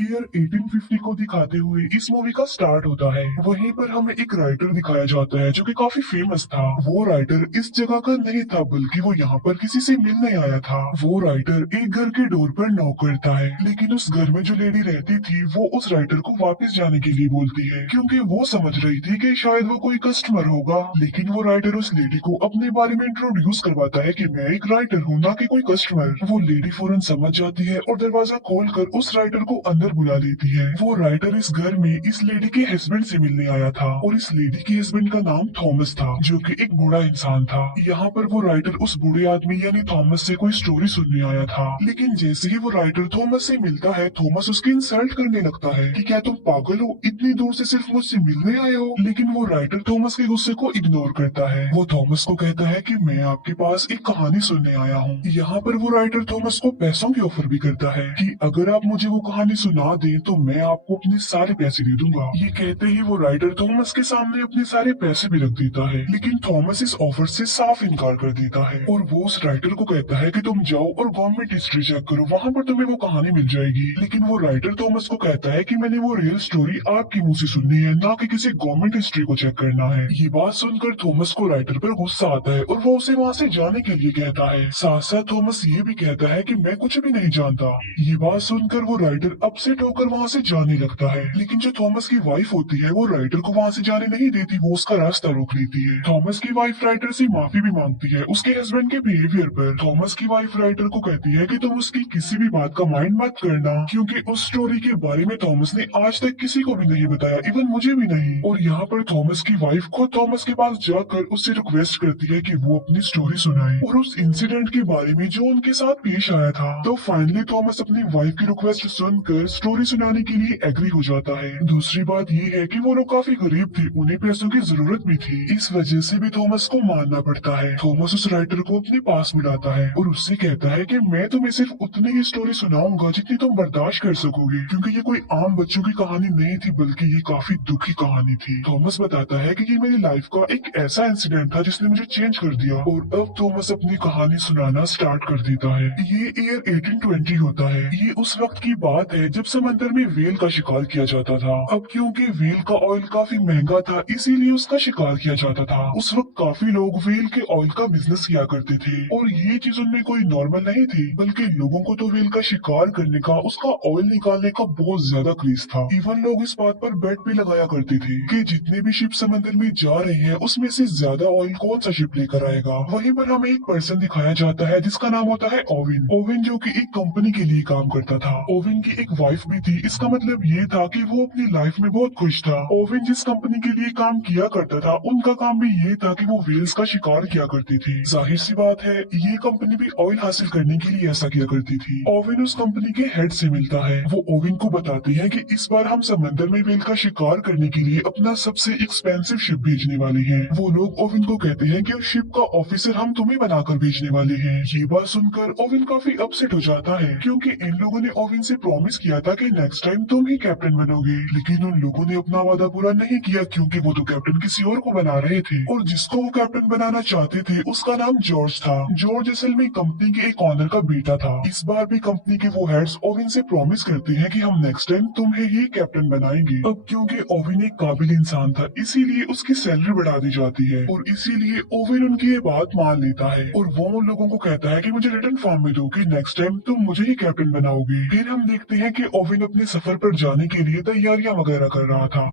Year 1850 को दिखाते हुए इस मूवी का स्टार्ट होता है। वहीं पर हमें एक राइटर दिखाया जाता है जो कि काफी फेमस था। वो राइटर इस जगह का नहीं था बल्कि वो यहाँ पर किसी से मिलने आया था। वो राइटर एक घर के डोर पर नॉक करता है, लेकिन उस घर में जो लेडी रहती थी वो उस राइटर को वापस जाने के लिए बोलती है, क्योंकि वो समझ रही थी कि शायद वो कोई कस्टमर होगा। लेकिन वो राइटर उस लेडी को अपने बारे में इंट्रोड्यूस करवाता है कि मैं एक राइटर हूँ, ना कि कोई कस्टमर। वो लेडी फौरन समझ जाती है और दरवाजा खोलकर उस राइटर को अंदर बुला लेती है। वो राइटर इस घर में इस लेडी के हस्बैंड से मिलने आया था और इस लेडी के हस्बैंड का नाम थॉमस था, जो कि एक बूढ़ा इंसान था। यहाँ पर वो राइटर उस बूढ़े आदमी यानी थॉमस से कोई स्टोरी सुनने आया था, लेकिन जैसे ही वो राइटर थॉमस से मिलता है, थॉमस उसकी इंसल्ट करने लगता है कि क्या तुम पागल हो, इतनी दूर से सिर्फ मुझसे मिलने आए हो। लेकिन वो राइटर थॉमस के गुस्से को इग्नोर करता है। वो थॉमस को कहता है कि मैं आपके पास एक कहानी सुनने आया हूँ। यहाँ पर वो राइटर थॉमस को पैसों की ऑफर भी करता है कि अगर आप मुझे वो कहानी सुना दें तो मैं आपको अपने सारे पैसे दे दूंगा। ये कहते ही वो राइटर थॉमस के सामने अपने सारे पैसे भी रख देता है, लेकिन थॉमस इस ऑफर से साफ इनकार कर देता है और वो उस राइटर को कहता है कि तुम जाओ और गवर्नमेंट हिस्ट्री चेक करो, वहाँ पर तुम्हें वो कहानी मिल जाएगी। लेकिन वो राइटर थॉमस को कहता है कि मैंने वो रियल स्टोरी आपके मुंह से सुननी है, ना कि किसी गवर्नमेंट हिस्ट्री को चेक करना है। ये बात सुनकर थॉमस को राइटर पर गुस्सा आता है और वो उसे वहाँ से जाने के लिए कहता है। साथ साथ थॉमस ये भी कहता है कि मैं कुछ भी नहीं जानता। ये बात सुनकर वो राइटर अपसेट होकर वहाँ से जाने लगता है, लेकिन जो थॉमस की वाइफ होती है वो राइटर को वहाँ से जाने नहीं देती, वो उसका रास्ता रोक लेती है। थॉमस की वाइफ राइटर से माफी भी मांगती है उसके हस्बैंड के बिहेवियर पर। थॉमस की वाइफ राइटर को कहती है कि तुम उसकी किसी भी बात का माइंड मत करना, क्योंकि उस स्टोरी के बारे में थॉमस ने आज तक किसी को भी नहीं बताया, इवन मुझे भी नहीं। और यहाँ पर थॉमस की वाइफ को थॉमस के पास जाकर उससे रिक्वेस्ट करती है कि वो अपनी स्टोरी सुनाए और उस इंसिडेंट के बारे में जो उनके साथ पेश आया था। तो फाइनली थॉमस अपनी वाइफ की रिक्वेस्ट सुनकर स्टोरी सुनाने के लिए एग्री हो जाता है। दूसरी बात ये है कि वो लोग काफी गरीब थे, उन्हें पैसों की जरूरत भी थी, इस वजह से भी थॉमस को मानना पड़ता है। थॉमस उस राइटर को अपने पास मिलाता है और उससे कहता है कि मैं तुम्हें सिर्फ उतनी ही स्टोरी सुनाऊंगा जितनी तुम बर्दाश्त कर सकोगे, क्योंकि ये कोई आम बच्चों की कहानी नहीं थी बल्कि ये काफी दुखी कहानी थी। थॉमस बताता है कि ये मेरी लाइफ का एक ऐसा इंसिडेंट था जिसने मुझे चेंज कर दिया, और अब थॉमस अपनी कहानी सुनाना स्टार्ट कर देता है। ये ईयर 1820 होता है। ये उस वक्त की बात है जब समंदर में वेल का शिकार किया जाता था। अब क्योंकि वेल का ऑयल काफी महंगा था, इसीलिए उसका शिकार किया जाता था। उस वक्त काफी लोग वेल के ऑयल का बिजनेस किया करते थे और ये चीज उनमें कोई नॉर्मल नहीं थी, बल्कि लोगों को तो वेल का शिकार करने का, उसका ऑयल निकालने का बहुत ज्यादा क्रेज था। इवन लोग इस बात पर बेट भी लगाया करते थे कि जितने भी शिप समंदर में जा रहे हैं उसमें से ज्यादा ऑयल कौन सा शिप लेकर आएगा। वहीं पर हमें एक पर्सन दिखाया जाता है जिसका नाम होता है ओविन। ओविन जो कि एक कंपनी के लिए काम करता था। ओविन की एक वाइफ भी थी, इसका मतलब ये था कि वो अपनी लाइफ में बहुत खुश था। ओविन जिस कंपनी के लिए काम किया करता था उनका काम भी ये था कि वो वेल्स का शिकार किया करती थी। जाहिर सी बात है ये कंपनी भी ऑयल हासिल करने के लिए ऐसा किया करती थी। ओविन उस कंपनी के हेड से मिलता है। वो ओविन को बताते हैं कि इस बार हम समंदर में वेल का शिकार करने के लिए अपना सबसे एक्सपेंसिव शिप भेजने वाले हैं। वो लोग ओविन को कहते हैं कि उस शिप का ऑफिसर हम तुम्हें बनाकर भेजने वाले हैं। ये बात सुनकर ओविन काफी अपसेट हो जाता है, क्योंकि इन लोगों ने ओविन से प्रॉमिस किया था कि नेक्स्ट टाइम तुम ही कैप्टन बनोगे, लेकिन उन लोगों ने अपना वादा पूरा नहीं किया, क्योंकि वो तो कैप्टन किसी और को बना रहे थे और जिसको वो कैप्टन बनाना चाहते थे उसका नाम जॉर्ज था। जॉर्ज असल में कंपनी के एक ऑनर का बेटा था। इस बार भी कंपनी के वो हेड्स ओविन से प्रॉमिस करते हैं कि हम नेक्स्ट टाइम तुम्हें ही कैप्टन बनाएंगे। अब क्योंकि ओविन एक काबिल इंसान था इसीलिए उसकी सैलरी बढ़ा दी जाती है और इसीलिए ओविन उनकी ये बात मान लेता है और वो उन लोगों को कहता है कि मुझे रिटर्न फॉर्म में दो कि नेक्स्ट टाइम तुम मुझे ही कैप्टन बनाओगे। फिर हम देखते हैं कि ओविन अपने सफर पर जाने के लिए तैयारियां वगैरह कर रहा था।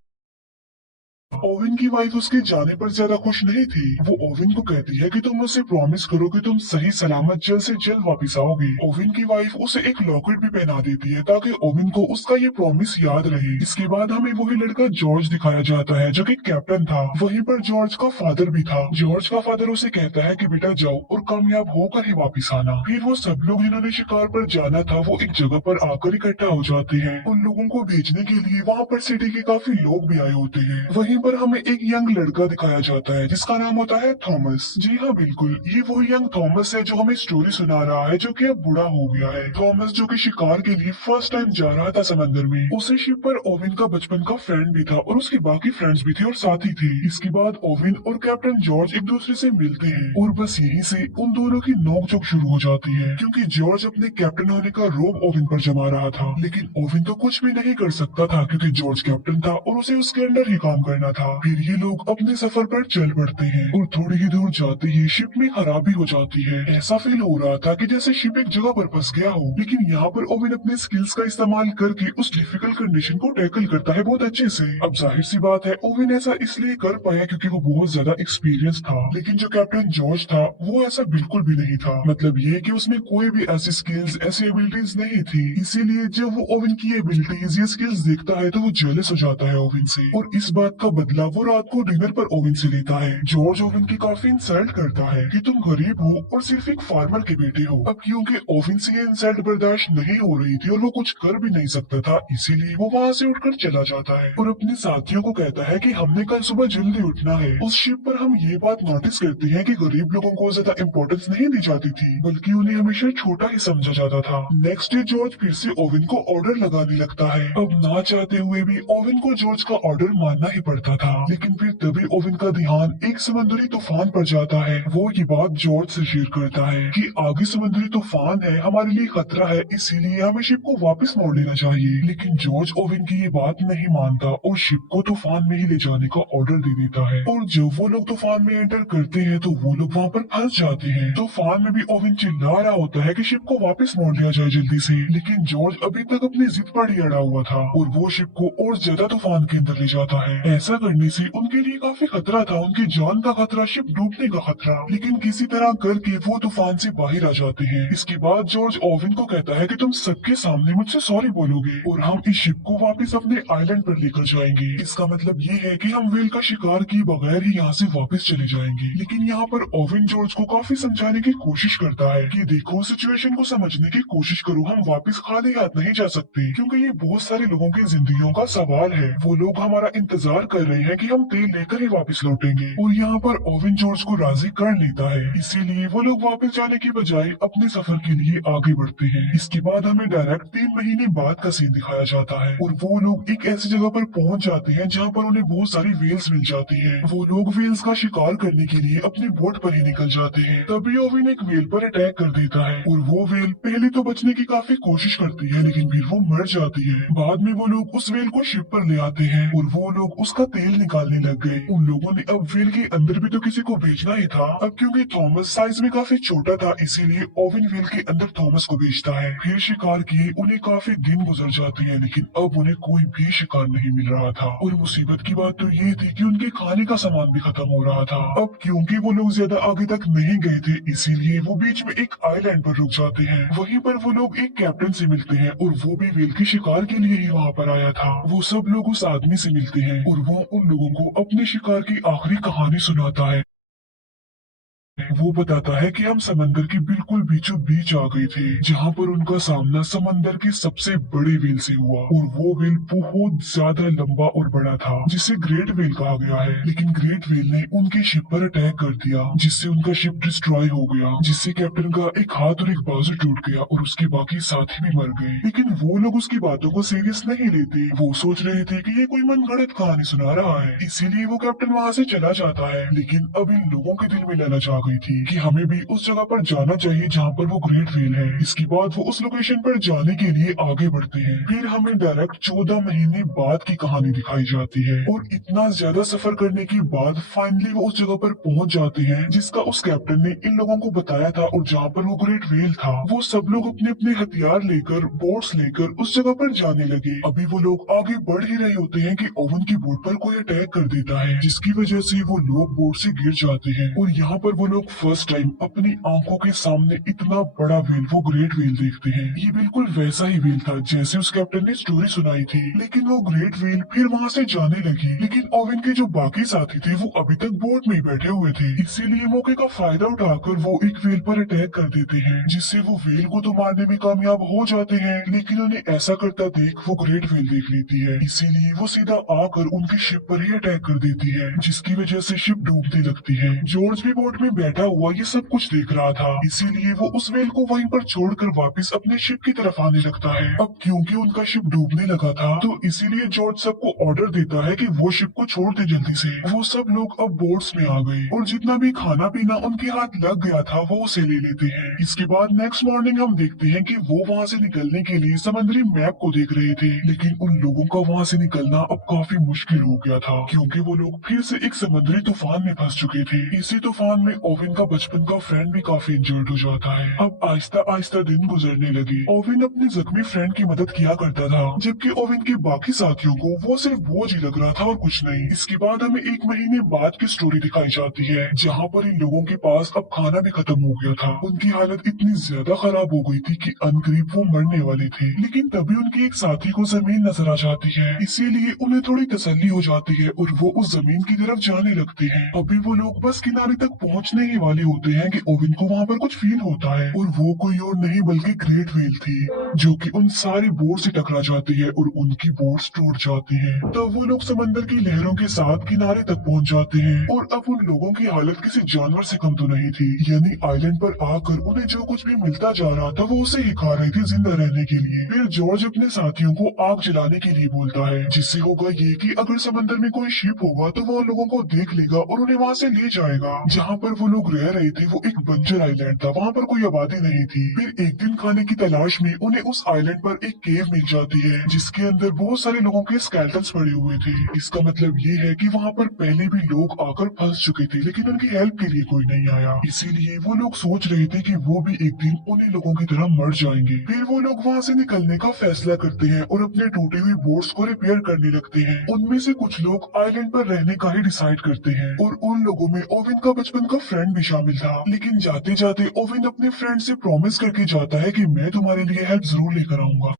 ओविन की वाइफ उसके जाने पर ज्यादा खुश नहीं थी। वो ओविन को कहती है कि तुम मुझसे प्रॉमिस करो कि तुम सही सलामत जल्द से जल्द वापस आओगे। ओविन की वाइफ उसे एक लॉकेट भी पहना देती है ताकि ओविन को उसका ये प्रॉमिस याद रहे। इसके बाद हमें वही लड़का जॉर्ज दिखाया जाता है जो कि कैप्टन था। वहीं पर जॉर्ज का फादर भी था। जॉर्ज का फादर उसे कहता है कि बेटा जाओ और कामयाब होकर ही वापिस आना। फिर वो सब लोग जिन्होंने शिकार पर जाना था वो एक जगह पर आकर इकट्ठा हो जाते हैं। उन लोगों को भेजने के लिए वहाँ पर सिटी के काफी लोग भी आए होते हैं। वहीं पर हमें एक यंग लड़का दिखाया जाता है जिसका नाम होता है थॉमस। जी हाँ बिल्कुल, ये वो यंग थॉमस है जो हमें स्टोरी सुना रहा है, जो कि अब बूढ़ा हो गया है। थॉमस जो कि शिकार के लिए फर्स्ट टाइम जा रहा था समंदर में। उसी शिप पर ओविन का बचपन का फ्रेंड भी था और उसके बाकी फ्रेंड्स भी थे और साथी थे। इसके बाद ओविन और कैप्टन जॉर्ज एक दूसरे से मिलते हैं और बस यहीं से उन दोनों की नोकझोंक शुरू हो जाती है, क्योंकि जॉर्ज अपने कैप्टन होने का रोब ओविन पर जमा रहा था। लेकिन ओविन तो कुछ भी नहीं कर सकता था क्योंकि जॉर्ज कैप्टन था और उसे उसके अंडर ही काम करना था। फिर ये लोग अपने सफर पर चल पड़ते हैं और थोड़ी ही दूर जाते ही शिप में खराबी हो जाती है। ऐसा फील हो रहा था कि जैसे शिप एक जगह पर फंस गया हो। लेकिन यहाँ पर ओविन अपने स्किल्स का इस्तेमाल करके उस डिफिकल्ट कंडीशन को टैकल करता है बहुत अच्छे से। अब जाहिर सी बात है ओविन ऐसा इसलिए कर पाया क्योंकि वो बहुत ज्यादा एक्सपीरियंस था। लेकिन जो कैप्टन जॉर्ज था वो ऐसा बिल्कुल भी नहीं था। मतलब ये कि उसमें कोई भी ऐसी स्किल्स ऐसी एबिलिटीज नहीं थी। इसीलिए जब वो ओविन की एबिलिटीज या स्किल्स देखता है तो वो जेलस हो जाता है ओविन से और इस बात का बदला वो रात को डिनर पर ओविन से लेता है। जॉर्ज ओविन की काफी इंसल्ट करता है कि तुम गरीब हो और सिर्फ एक फार्मर के बेटे हो। अब क्योंकि ओविन से ये इंसल्ट बर्दाश्त नहीं हो रही थी और वो कुछ कर भी नहीं सकता था, इसीलिए वो वहाँ से उठकर चला जाता है और अपने साथियों को कहता है कि हमने कल सुबह जल्दी उठना है। उस शिप पर हम ये बात नोटिस करते हैं कि गरीब लोगों को ज्यादा इम्पोर्टेंस नहीं दी जाती थी, बल्कि उन्हें हमेशा छोटा ही समझा जाता था। नेक्स्ट डे जॉर्ज फिर से ओविन को ऑर्डर लगाने लगता है। अब ना चाहते हुए भी ओविन को जॉर्ज का ऑर्डर मानना ही पड़ता था। लेकिन फिर तभी ओविन का ध्यान एक समुद्री तूफान पर जाता है। वो ये बात जॉर्ज से शेयर करता है कि आगे समुद्री तूफान है, हमारे लिए खतरा है, इसीलिए हमें शिप को वापस मोड़ लेना चाहिए। लेकिन जॉर्ज ओविन की ये बात नहीं मानता और शिप को तूफान में ही ले जाने का ऑर्डर दे देता है। और जब वो लोग तूफान में एंटर करते हैं तो वो लोग वहाँ पर फंस जाते हैं। तूफान में भी ओविन चिल्ला रहा होता है कि शिप को वापस मोड़ लिया जाए जल्दी से। लेकिन जॉर्ज अभी तक अपनी जिद पर ही अड़ा हुआ था और वो शिप को और ज्यादा तूफान के अंदर ले जाता है। ऐसा करने से उनके लिए काफी खतरा था, उनकी जान का खतरा, शिप डूबने का खतरा। लेकिन किसी तरह करके वो तूफान से बाहर आ जाते हैं। इसके बाद जॉर्ज ओविन को कहता है कि तुम सबके सामने मुझसे सॉरी बोलोगे और हम इस शिप को वापस अपने आइलैंड पर लेकर जाएंगे। इसका मतलब ये है कि हम व्हेल का शिकार किए बगैर ही यहाँ से वापस चले जाएंगे। लेकिन यहाँ पर ओविन जॉर्ज को काफी समझाने की कोशिश करता है कि देखो, सिचुएशन को समझने की कोशिश करो, हम वापस खाली हाथ नहीं जा सकते क्योंकि ये बहुत सारे लोगों की जिंदगियों का सवाल है। वो लोग हमारा इंतजार कर रहे हैं कि हम तेल लेकर ही वापस लौटेंगे। और यहाँ पर ओविन जॉर्ज को राजी कर लेता है, इसीलिए वो लोग वापस जाने की बजाय अपने सफर के लिए आगे बढ़ते हैं। इसके बाद हमें डायरेक्ट 3 महीने बाद का सीन दिखाया जाता है और वो लोग एक ऐसी जगह पर पहुंच जाते हैं जहाँ पर उन्हें बहुत सारी वेल्स मिल जाती है। वो लोग वेल्स का शिकार करने के लिए अपनी बोट पर ही निकल जाते हैं। तभी ओविन एक वेल पर अटैक कर देता है और वो वेल पहले तो बचने की काफी कोशिश करती है, लेकिन फिर वो मर जाती है। बाद में वो लोग उस वेल को शिप पर ले आते हैं और वो लोग उसका तेल निकालने लग गए। उन लोगों ने अब वेल के अंदर भी तो किसी को भेजना ही था। अब क्योंकि थॉमस साइज में काफी छोटा था, इसीलिए ओविन वेल के अंदर थॉमस को भेजता है। फिर शिकार किए उन्हें काफी दिन गुजर जाते हैं, लेकिन अब उन्हें कोई भी शिकार नहीं मिल रहा था। और मुसीबत की बात तो ये थी कि उनके खाने का सामान भी खत्म हो रहा था। अब क्योंकि वो लोग ज्यादा आगे तक नहीं गए थे, इसीलिए वो बीच में एक आइलैंड पर रुक जाते हैं। वहीं पर वो लोग एक कैप्टन से मिलते हैं और वो भी वेल के शिकार के लिए ही वहाँ पर आया था। वो सब लोग उस आदमी से मिलते हैं और वो उन लोगों को अपने शिकार की आखिरी कहानी सुनाता है। वो बताता है कि हम समंदर के बिल्कुल बीचों बीच आ गए थे, जहाँ पर उनका सामना समंदर के सबसे बड़े वेल से हुआ और वो वेल बहुत ज्यादा लंबा और बड़ा था, जिसे ग्रेट वेल कहा गया है। लेकिन ग्रेट वेल ने उनके शिप पर अटैक कर दिया, जिससे उनका शिप डिस्ट्रॉय हो गया, जिससे कैप्टन का एक हाथ और एक बाजू टूट गया और उसके बाकी साथी भी मर गए। लेकिन वो लोग उसकी बातों को सीरियस नहीं लेते। वो सोच रहे थे कि ये कोई मनगढ़ंत कहानी सुना रहा है, इसीलिए वो कैप्टन वहाँ से चला जाता है। लेकिन अब इन लोगों के दिल में लालच आ गई थी कि हमें भी उस जगह पर जाना चाहिए जहाँ पर वो ग्रेट वेल है। इसके बाद वो उस लोकेशन पर जाने के लिए आगे बढ़ते हैं। फिर हमें डायरेक्ट 14 महीने बाद की कहानी दिखाई जाती है और इतना ज्यादा सफर करने के बाद फाइनली वो उस जगह पर पहुंच जाते हैं जिसका उस कैप्टन ने इन लोगों को बताया था और जहाँ पर वो ग्रेट वेल था। वो सब लोग अपने अपने हथियार लेकर, बोट्स लेकर उस जगह पर जाने लगे। अभी वो लोग आगे बढ़ ही रहे होते हैं कि ओवन की बोट पर कोई अटैक कर देता है, जिसकी वजह से वो लोग बोट से गिर जाते हैं और यहाँ पर वो लोग फर्स्ट टाइम अपनी आंखों के सामने इतना बड़ा व्हेल, वो ग्रेट व्हेल देखते हैं। ये बिल्कुल वैसा ही व्हेल था जैसे उस कैप्टन ने स्टोरी सुनाई थी, लेकिन वो ग्रेट व्हेल फिर वहाँ से जाने लगी। लेकिन ओवेन के जो बाकी साथी थे वो अभी तक बोट में ही बैठे हुए थे, इसीलिए मौके का फायदा उठाकर वो एक व्हेल पर अटैक कर देते हैं, जिससे वो व्हेल को तो मारने में कामयाब हो जाते हैं। लेकिन उन्हें ऐसा करता देख वो ग्रेट व्हेल देख लेती है, इसीलिए वो सीधा आकर उनकी शिप पर ही अटैक कर देती है, जिसकी वजह से शिप डूबने लगती है। जॉर्ज भी बोट में बैठा हुआ ये सब कुछ देख रहा था, इसीलिए वो उस व्हेल को वहीं पर छोड़कर वापस अपने शिप की तरफ आने लगता है। अब क्योंकि उनका शिप डूबने लगा था तो इसीलिए जॉर्ज सबको ऑर्डर देता है कि वो शिप को छोड़ दे जल्दी से। वो सब लोग अब बोट्स में आ गए और जितना भी खाना पीना उनके हाथ लग गया था वो उसे ले लेते हैं। इसके बाद नेक्स्ट मॉर्निंग हम देखते हैं कि वो वहाँ से निकलने के लिए समुद्री मैप को देख रहे थे, लेकिन उन लोगों का वहाँ से निकलना अब काफी मुश्किल हो गया था, क्योंकि वो लोग फिर से एक समुद्री तूफान में फंस चुके थे। इसी तूफान में ओवेन का बचपन का फ्रेंड भी काफी इंजर्ड हो जाता है। अब आहिस्ता आहिस्ता दिन गुजरने लगे। ओवेन अपने जख्मी फ्रेंड की मदद किया करता था, जबकि ओवेन के बाकी साथियों को वो सिर्फ बोझ ही लग रहा था और कुछ नहीं। इसके बाद हमें 1 महीने बाद की स्टोरी दिखाई जाती है, जहाँ पर इन लोगों के पास अब खाना भी खत्म हो गया था। उनकी हालत इतनी ज्यादा खराब हो गई थी कि अनकरीब वो मरने वाले थे, लेकिन तभी उनके एक साथी को जमीन नजर आ जाती है, इसीलिए उन्हें थोड़ी तसल्ली हो जाती है और वो उस जमीन की तरफ जाने लगते हैं। अभी वो लोग बस किनारे तक पहुंचने ही वाले होते हैं कि ओवेन को वहाँ पर कुछ फील होता है, और वो कोई और नहीं बल्कि ग्रेट व्हेल थी, जो कि उन सारी बोट से टकरा जाती है और उनकी बोट्स टूट जाती हैं। तब वो लोग समंदर की लहरों के साथ किनारे तक पहुंच जाते हैं और अब उन लोगों की हालत किसी जानवर से कम तो नहीं थी, यानी आइलैंड पर आकर उन्हें जो कुछ भी मिलता जा रहा था वो उसे ही खा रहे थे जिंदा रहने के लिए। फिर जॉर्ज अपने साथियों को आग जलाने के लिए बोलता है, जिससे होगा ये कि अगर समंदर में कोई शिप होगा तो वो लोगों को देख लेगा और उन्हें वहाँ से ले जाएगा। जहाँ पर वो लोग रह रहे थे वो एक बंजर आइलैंड था, वहाँ पर कोई आबादी नहीं थी। फिर एक दिन खाने की तलाश में उन्हें उस आइलैंड पर एक केव मिल जाती है, जिसके अंदर बहुत सारे लोगों के स्केलेटन्स पड़े हुए थे। इसका मतलब ये है कि वहाँ पर पहले भी लोग आकर फंस चुके थे, लेकिन उनकी हेल्प के लिए कोई नहीं आया। इसीलिए वो लोग सोच रहे थे कि वो भी एक दिन उन्हीं लोगों की तरह मर जाएंगे। फिर वो लोग वहाँ से निकलने का फैसला करते हैं और अपने टूटी हुई बोट्स को रिपेयर करने लगते हैं। उनमें से कुछ लोग आइलैंड पर रहने का ही डिसाइड करते हैं, और उन लोगों में ओवेन का बचपन का फ्रेंड भी शामिल था। लेकिन जाते जाते ओवेन अपने फ्रेंड से प्रॉमिस करके जाता है कि मैं तुम्हारे लिए हेल्प जरूर लेकर आऊंगा।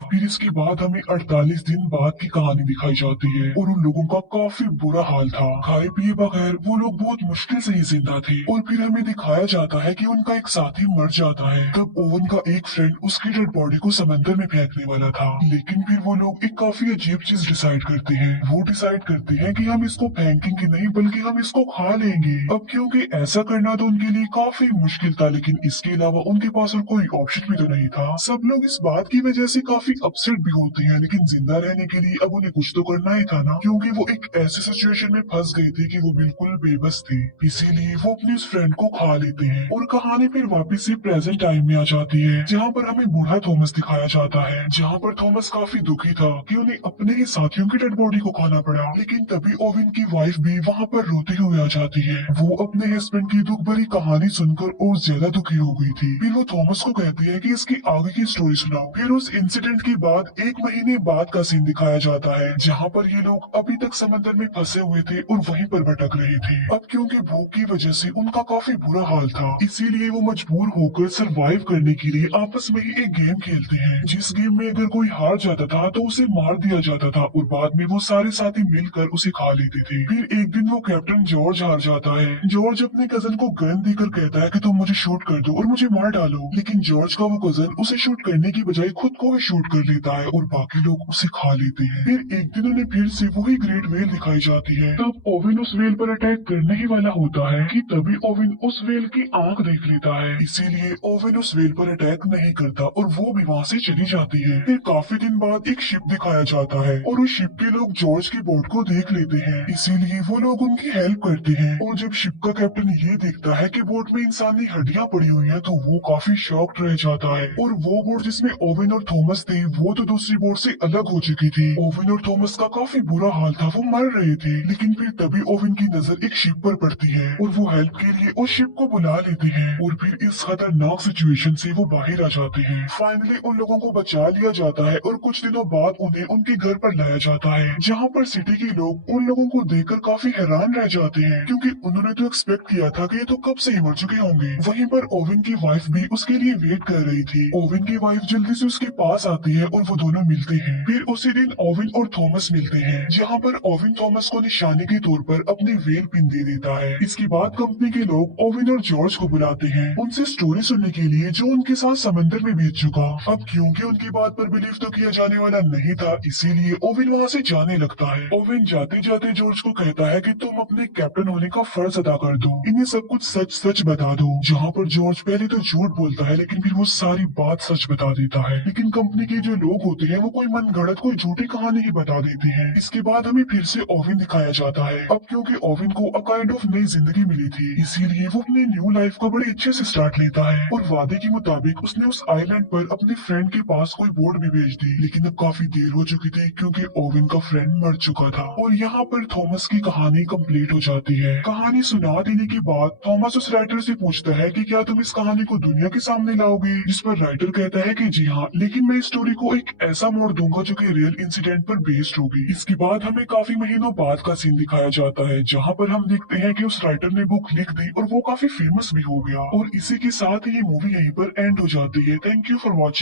फिर इसके बाद हमें 48 दिन बाद की कहानी दिखाई जाती है, और उन लोगों का काफी बुरा हाल था। खाए पिए बगैर वो लोग बहुत मुश्किल से ही जिंदा थे। और फिर हमें दिखाया जाता है कि उनका एक साथी मर जाता है। तब ओवन का एक फ्रेंड उसकी डेड बॉडी को समंदर में फेंकने वाला था, लेकिन फिर वो लोग एक काफी अजीब चीज डिसाइड करते हैं। वो डिसाइड करते हैं कि हम इसको फेंकेंगे नहीं बल्कि हम इसको खा लेंगे। अब क्योंकि ऐसा करना तो उनके लिए काफी मुश्किल था, लेकिन इसके अलावा उनके पास और कोई ऑप्शन भी तो नहीं था। सब लोग इस बात की वजह से काफी अपसेट भी होते हैं, लेकिन जिंदा रहने के लिए अब उन्हें कुछ तो करना ही था ना, क्योंकि वो एक ऐसे सिचुएशन में फंस गए थे कि वो बिल्कुल बेबस थे। इसीलिए वो अपने उस फ्रेंड को खा लेते हैं, और कहानी फिर वापस से प्रेजेंट टाइम में आ जाती है, जहाँ पर हमें बूढ़ा थॉमस दिखाया जाता है। जहाँ पर थॉमस काफी दुखी था कि उन्हें अपने ही साथियों की डेड बॉडी को खाना पड़ा। लेकिन तभी ओवेन की वाइफ भी वहाँ पर रोते हुए आ जाती है। वो अपने हस्बैंड की दुख भरी कहानी सुनकर और ज्यादा दुखी हो गई थी। फिर वो थॉमस को कहती है कि इसकी आगे की स्टोरी सुनाओ। फिर उस इंसिडेंट के बाद 1 महीने बाद का सीन दिखाया जाता है, जहाँ पर ये लोग अभी तक समंदर में फंसे हुए थे और वहीं पर भटक रहे थे। अब क्योंकि भूख की वजह से उनका काफी बुरा हाल था, इसीलिए वो मजबूर होकर सरवाइव करने के लिए आपस में ही एक गेम खेलते हैं, जिस गेम में अगर कोई हार जाता था तो उसे मार दिया जाता था, और बाद में वो सारे साथी मिलकर उसे खा लेते थे। फिर एक दिन वो कैप्टन जॉर्ज हार जाता है। जॉर्ज अपने कजन को गन देकर कहता है कि तुम मुझे शूट कर दो और मुझे मार डालो, लेकिन जॉर्ज का वो कजन उसे शूट करने की बजाय खुद को ही शूट कर लेता है और बाकी लोग उसे खा लेते हैं। फिर एक दिन उन्हें फिर से वही ग्रेट व्हेल दिखाई जाती है। तब ओवेन उस व्हेल पर अटैक करने ही वाला होता है कि तभी ओवेन उस व्हेल की आंख देख लेता है, इसीलिए ओवेन उस व्हेल पर अटैक नहीं करता और वो भी वहाँ से चली जाती है। फिर काफी दिन बाद एक शिप दिखाया जाता है, और उस शिप के लोग जॉर्ज की बोट को देख लेते हैं, इसीलिए वो लोग उनकी हेल्प करते हैं। और जब शिप का कैप्टन ये देखता है कि बोट में इंसानी हड्डियां पड़ी हुई है, तो वो काफी शॉक्ड रह जाता है। और वो बोट जिसमें ओवेन और थॉमस थे वो तो दूसरी बोट से अलग हो चुकी थी। ओवन और थॉमस का काफी बुरा हाल था, वो मर रहे थे। लेकिन फिर तभी ओवन की नजर एक शिप पर पड़ती है और वो हेल्प के लिए उस शिप को बुला लेते हैं और फिर इस खतरनाक सिचुएशन से वो बाहर आ जाते हैं। फाइनली उन लोगों को बचा लिया जाता है और कुछ दिनों बाद उन्हें उनके घर पर लाया जाता है, जहाँ पर सिटी के लोग उन लोगों को देखकर काफी हैरान रह जाते हैं, क्योंकि उन्होंने तो एक्सपेक्ट किया था कि ये तो कब से ही मर चुके होंगे। वहीं पर ओवन की वाइफ भी उसके लिए वेट कर रही थी। ओवन की वाइफ जल्दी से उसके पास आती है और वो दोनों मिलते हैं। फिर उसी दिन ओवन और थॉमस मिलते हैं, जहाँ पर ओवन थॉमस को निशाने के तौर पर अपनी वेल पिन दे देता है। इसके बाद कंपनी के लोग ओवन और जॉर्ज को बुलाते हैं उनसे स्टोरी सुनने के लिए, जो उनके साथ समंदर में बीत चुका। अब क्योंकि उनकी बात पर बिलीव तो किया जाने वाला नहीं था, इसीलिए ओवन वहाँ से जाने लगता है। ओवन जाते जाते जॉर्ज को कहता है कि तुम अपने कैप्टन होने का फर्ज अदा कर दो, इन्हें सब कुछ सच सच बता दो। जहाँ पर जॉर्ज पहले तो झूठ बोलता है, लेकिन फिर वो सारी बात सच बता देता है। लेकिन कंपनी के जो लोग होते हैं वो कोई मन गढ़ंत कोई झूठी कहानी ही बता देते हैं। इसके बाद हमें फिर से ओवन दिखाया जाता है। अब क्योंकि ओवन को अ काइंड ऑफ नई जिंदगी मिली थी, इसीलिए वो अपनी न्यू लाइफ का बड़े अच्छे से स्टार्ट लेता है और वादे के मुताबिक उसने उस आइलैंड पर अपने फ्रेंड के पास कोई बोट भी भेज दी। लेकिन अब काफी देर हो चुकी थी, क्योंकि ओवन का फ्रेंड मर चुका था। और यहाँ पर थॉमस की कहानी कंप्लीट हो जाती है। कहानी सुना देने के बाद थॉमस उस राइटर से पूछता है कि क्या तुम इस कहानी को दुनिया के सामने लाओगे, जिस पर राइटर कहता है कि जी हाँ, लेकिन मैं इस स्टोरी को एक ऐसा मोड़ दूंगा जो कि रियल इंसिडेंट पर बेस्ड होगी। इसके बाद हमें काफी महीनों बाद का सीन दिखाया जाता है, जहाँ पर हम देखते हैं कि उस राइटर ने बुक लिख दी और वो काफी फेमस भी हो गया। और इसी के साथ ये मूवी यहीं पर एंड हो जाती है। Thank you for watching.